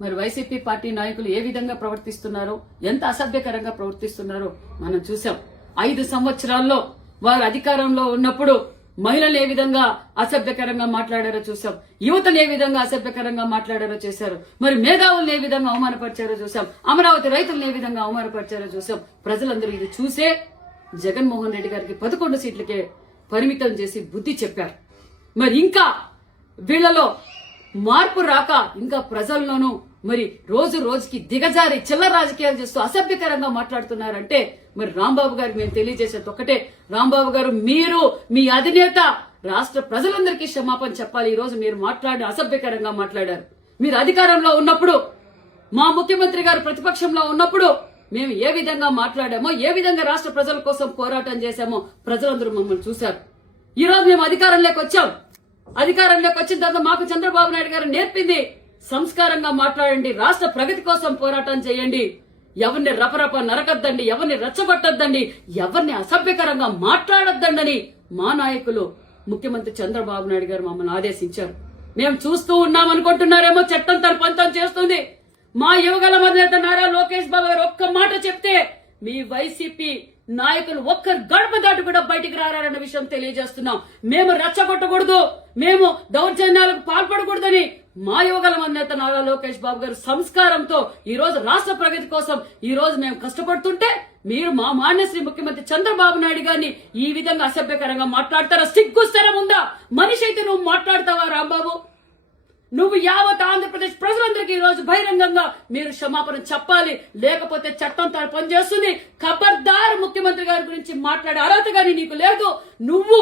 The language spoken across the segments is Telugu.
మరి వైసీపీ పార్టీ నాయకులు ఏ విధంగా ప్రవర్తిస్తున్నారో ఎంత అసభ్యకరంగా ప్రవర్తిస్తున్నారో మనం చూసాం ఐదు సంవత్సరాల్లో వారు అధికారంలో ఉన్నప్పుడు మహిళలు ఏ విధంగా అసభ్యకరంగా మాట్లాడారో చూసాం యువతను ఏ విధంగా అసభ్యకరంగా మాట్లాడారో చేశారు. మరి మేధావులను ఏ విధంగా అవమానపరిచారో చూసాం అమరావతి రైతులను ఏ విధంగా అవమానపరిచారో చూసాం ప్రజలందరూ ఇది చూసే జగన్మోహన్ రెడ్డి గారికి పదకొండు సీట్లకే పరిమితం చేసి బుద్ధి చెప్పారు. మరి ఇంకా వీళ్ళలో మార్పు రాక ఇంకా ప్రజల్లోనూ మరి రోజు రోజుకి దిగజారి చిల్లర రాజకీయాలు చేస్తూ అసభ్యకరంగా మాట్లాడుతున్నారంటే మరి రాంబాబు గారు మేము తెలియజేసేది ఒకటే రాంబాబు గారు మీరు మీ అధినేత రాష్ట్ర ప్రజలందరికీ క్షమాపణ చెప్పాలి. ఈ రోజు మీరు మాట్లాడి అసభ్యకరంగా మాట్లాడారు. మీరు అధికారంలో ఉన్నప్పుడు మా ముఖ్యమంత్రి గారు ప్రతిపక్షంలో ఉన్నప్పుడు మేము ఏ విధంగా మాట్లాడామో ఏ విధంగా రాష్ట్ర ప్రజల కోసం పోరాటం చేశామో ప్రజలందరూ మమ్మల్ని చూశారు. ఈ రోజు మేము అధికారంలోకి వచ్చాం. అధికారంలోకి వచ్చిన తర్వాత మాకు చంద్రబాబు నాయుడు గారు నేర్పింది సంస్కారంగా మాట్లాడండి రాష్ట్ర ప్రగతి కోసం పోరాటం చేయండి. ఎవరిని రపరప నరకద్దండి ఎవరిని రెచ్చగొట్టద్దండి ఎవరిని అసభ్యకరంగా మాట్లాడొద్దండని మా నాయకులు ముఖ్యమంత్రి చంద్రబాబు నాయుడు గారు మమ్మల్ని ఆదేశించారు. మేము చూస్తూ ఉన్నాం అనుకుంటున్నారేమో చట్టం తన పంతం చేస్తుంది. మా యువగల అధినేత నారా లోకేష్ బాబు గారు ఒక్క మాట చెప్తే మీ వైసీపీ నాయకులు ఒక్కరు గడప దాటి కూడా బయటికి రారన్న విషయం తెలియజేస్తున్నాం. మేము రెచ్చగొట్టకూడదు మేము దౌర్జన్యాలకు పాల్పడకూడదని మా యువగల అధినేత నారా లోకేష్ బాబు గారు సంస్కారంతో ఈ రోజు రాష్ట్ర ప్రగతి కోసం ఈ రోజు మేము కష్టపడుతుంటే మీరు మా మాన్యశ్రీ ముఖ్యమంత్రి చంద్రబాబు నాయుడు గారిని ఈ విధంగా అసభ్యకరంగా మాట్లాడతారా? సిగ్గు స్థిరం ఉందా? మనిషి అయితే నువ్వు మాట్లాడతావా రాంబాబు? నువ్వు యావత్ ఆంధ్రప్రదేశ్ ప్రజలందరికీ ఈ రోజు బహిరంగంగా మీరు క్షమాపణ చెప్పాలి. లేకపోతే చట్టం తన పనిచేస్తుంది. ఖబర్దార్ ముఖ్యమంత్రి గారి గురించి మాట్లాడే అర్హత కానీ నీకు లేదు. నువ్వు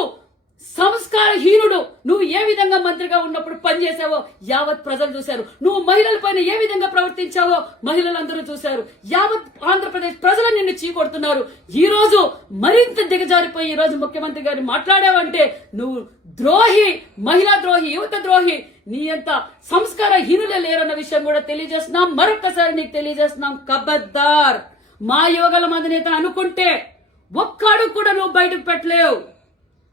సంస్కారహీనుడు. నువ్వు ఏ విధంగా మంత్రిగా ఉన్నప్పుడు పనిచేసావో యావత్ ప్రజలు చూశారు. నువ్వు మహిళల పైన ఏ విధంగా ప్రవర్తించావో మహిళలందరూ చూశారు. యావత్ ఆంధ్రప్రదేశ్ ప్రజలు నిన్ను చీకొడుతున్నారు. ఈ రోజు మరింత దిగజారిపోయి ఈ రోజు ముఖ్యమంత్రి గారు మాట్లాడావంటే నువ్వు ద్రోహి మహిళా ద్రోహి యువత ద్రోహి నీ అంత సంస్కారహీనులే లేరన్న విషయం కూడా తెలియజేస్తున్నాం. మరొకసారి నీకు తెలియజేస్తున్నాం కబద్దార్. మా యువగల అధినేత అనుకుంటే ఒక్కడు కూడా నువ్వు బయటకు పెట్టలేవు.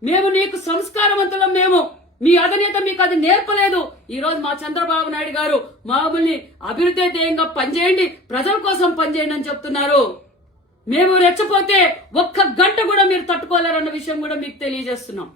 మేము నీకు సంస్కారవంతులం మేము. మీ అధినేత మీకు అది నేర్పలేదు. ఈ రోజు మా చంద్రబాబు నాయుడు గారు మమ్మల్ని అభివృద్ధి ధ్యేయంగా పనిచేయండి ప్రజల కోసం పనిచేయండి అని చెప్తున్నారు. మేము రెచ్చపోతే ఒక్క గంట కూడా మీరు తట్టుకోలేరన్న విషయం కూడా మీకు తెలియజేస్తున్నాం.